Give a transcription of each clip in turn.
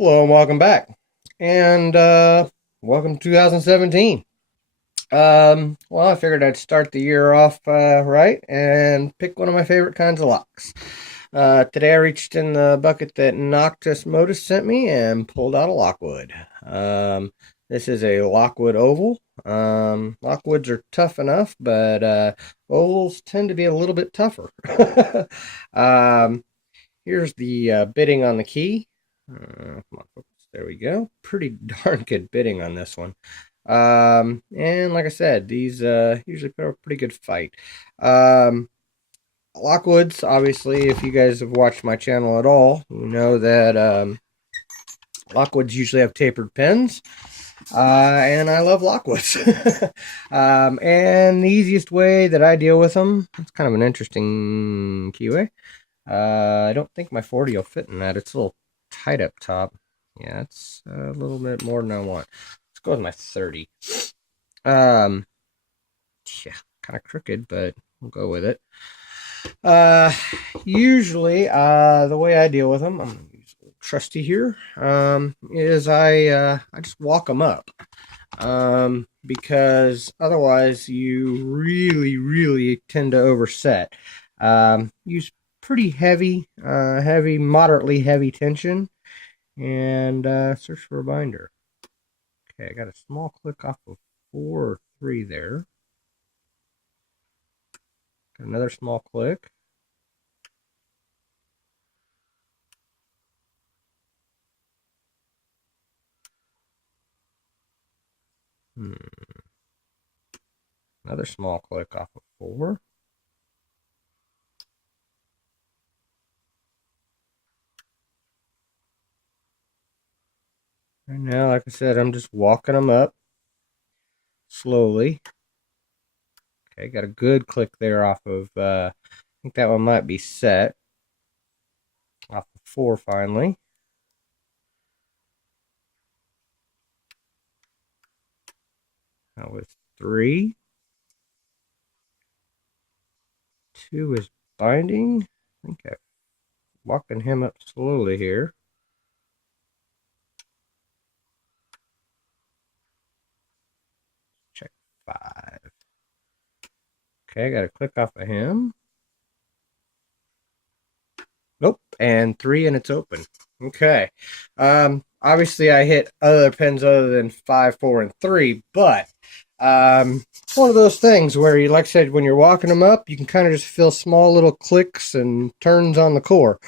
Hello and welcome back. And welcome to 2017. Well, I figured I'd start the year off right and pick one of my favorite kinds of locks. Today I reached in the bucket that Noctis Motus sent me and pulled out a Lockwood. This is a Lockwood oval. Lockwoods are tough enough, but ovals tend to be a little bit tougher. um, Here's the bidding on the key. Come on, focus. There we go. Pretty darn good bidding on this one. And like I said, these usually put up a pretty good fight. Lockwoods, obviously, if you guys have watched my channel at all, you know that Lockwoods usually have tapered pins. And I love Lockwoods. And the easiest way that I deal with them, it's kind of an interesting keyway. I don't think my 40 will fit in that. It's a little tight up top. Yeah, it's a little bit more than I want. Let's go with my 30. Yeah, kind of crooked, but we'll go with it. Usually, the way I deal with them, I'm gonna use a little trusty here, is I just walk them up. Because otherwise you really tend to overset. Use pretty heavy, moderately heavy tension, and search for a binder. Okay, I got a small click off of 4 or 3 there. Got another small click. Another small click off of 4. And now, like I said, I'm just walking them up slowly. Okay, got a good click there off of, I think that one might be set. Off of 4 finally. That was 3. 2 is binding. I think I'm walking him up slowly here. Check 5. Okay, I got to click off of him. Nope, and 3, and it's open. Okay. Obviously I hit other pins other than 5, 4, and 3, but it's one of those things where you, like I said, when you're walking them up, you can kind of just feel small little clicks and turns on the core.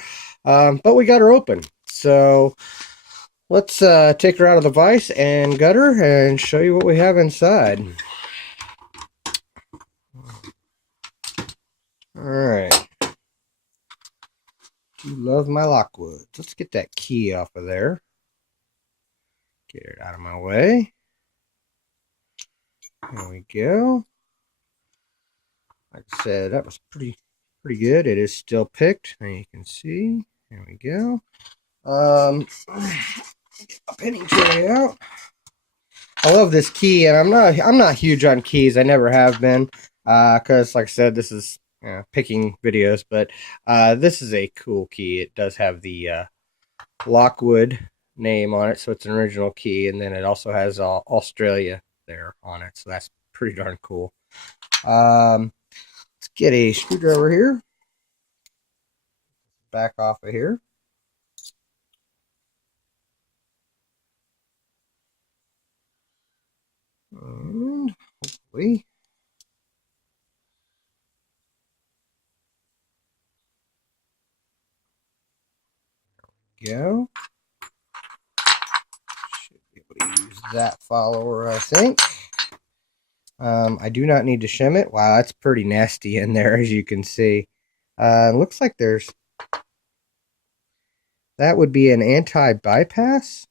But we got her open. So let's take her out of the vise and gut her and show you what we have inside. Alright. You love my Lockwood. Let's get that key off of there. Get it out of my way. There we go. Like I said, that was pretty good. It is still picked. Now you can see. There we go. Get a penny tray out. I love this key, and I'm not huge on keys. I never have been, because like I said, this is picking videos. But this is a cool key. It does have the Lockwood name on it, so it's an original key, and then it also has Australia there on it, so that's pretty darn cool. Let's get a screwdriver here. Back off of here. And hopefully go. Should be able to use that follower, I think. I do not need to shim it. Wow, that's pretty nasty in there, as you can see. Looks like there's... That would be an anti-bypass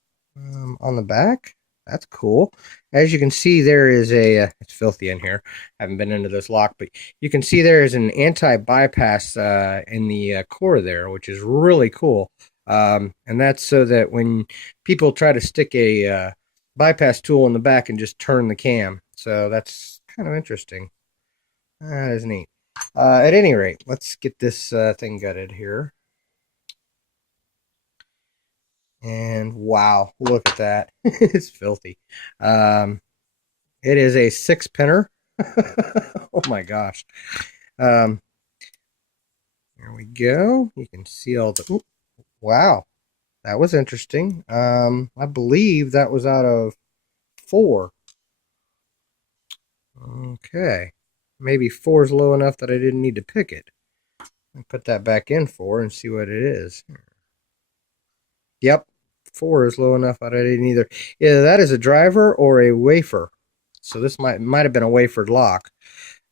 on the back. That's cool. As you can see, there is a... it's filthy in here. I haven't been into this lock, but you can see there is an anti-bypass in the core there, which is really cool. And that's so that when people try to stick a bypass tool in the back and just turn the cam. So that's kind of interesting. That is neat. At any rate, let's get this thing gutted here. And wow, look at that. It's filthy. It is a 6-pinner. Oh my gosh. There we go. You can see all the... Ooh, wow, that was interesting. I believe that was out of 4. Okay. Maybe 4 is low enough that I didn't need to pick it. I'll put that back in 4 and see what it is. Yep, 4 is low enough that I didn't either. Either that is a driver or a wafer. So this might have been a wafered lock.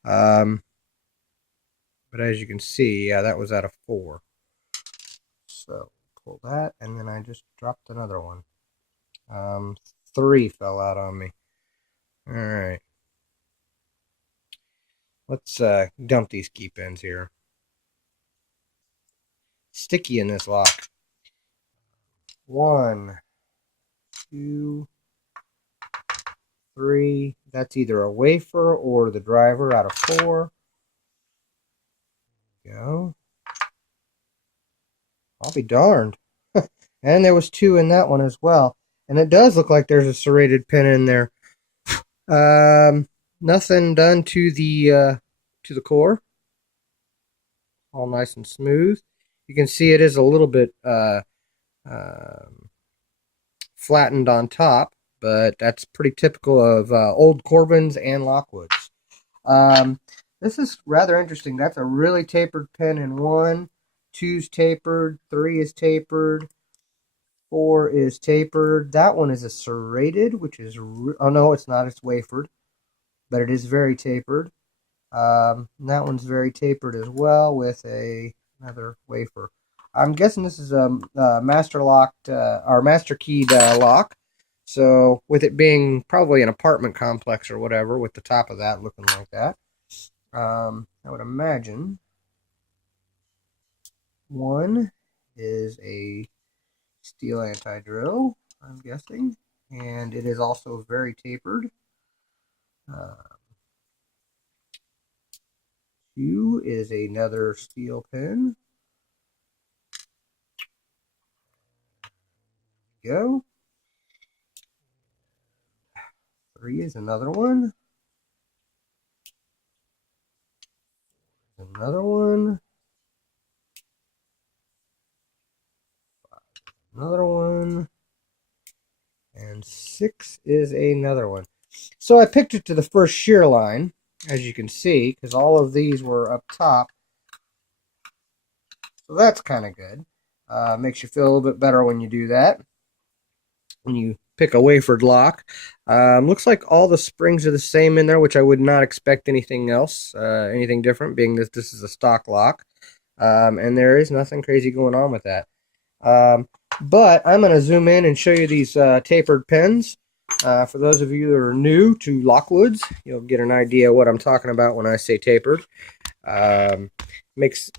But as you can see, yeah, that was out of 4. So pull that, and then I just dropped another one. 3 fell out on me. All right. Let's dump these key pins here. Sticky in this lock. 1, 2, 3. That's either a wafer or the driver out of 4. Go. I'll be darned. And there was 2 in that one as well. And it does look like there's a serrated pin in there. Nothing done to the core. All nice and smooth. You can see it is a little bit flattened on top, but that's pretty typical of old Corbins and Lockwoods. This is rather interesting. That's a really tapered pin in 1. 2's tapered. 3 is tapered. 4 is tapered. That one is a serrated, which is... oh, no, it's not. It's wafered. But it is very tapered. That one's very tapered as well with another wafer. I'm guessing this is a master locked or master keyed lock. So with it being probably an apartment complex or whatever, with the top of that looking like that, I would imagine 1 is a steel anti-drill, I'm guessing, and it is also very tapered. 2 is another steel pin. Go. 3 is another one. Another one. Another one. And 6 is another one. So I picked it to the first shear line, as you can see, because all of these were up top. So that's kind of good. Makes you feel a little bit better when you do that. When you pick a wafered lock. Looks like all the springs are the same in there, which I would not expect anything else, anything different, being that this is a stock lock. And there is nothing crazy going on with that. But I'm going to zoom in and show you these tapered pins. For those of you that are new to Lockwoods, you'll get an idea what I'm talking about when I say tapered. Makes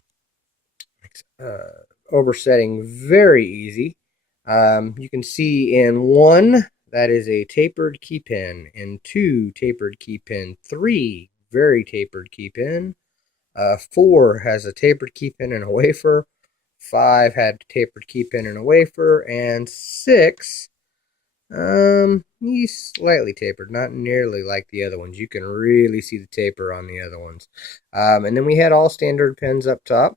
oversetting very easy. You can see in 1, that is a tapered key pin. In 2, tapered key pin. 3, very tapered key pin. 4 has a tapered key pin and a wafer. 5 had a tapered key pin and a wafer. And 6, he's slightly tapered, not nearly like the other ones. You can really see the taper on the other ones. And then we had all standard pins up top.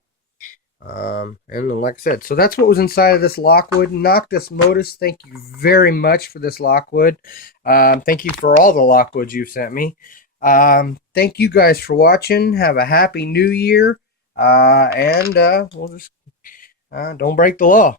And then, like I said, so that's what was inside of this Lockwood. Noctis Motus, thank you very much for this Lockwood. Thank you for all the Lockwoods you've sent me. Thank you guys for watching. Have a happy new year. And we'll just don't break the law.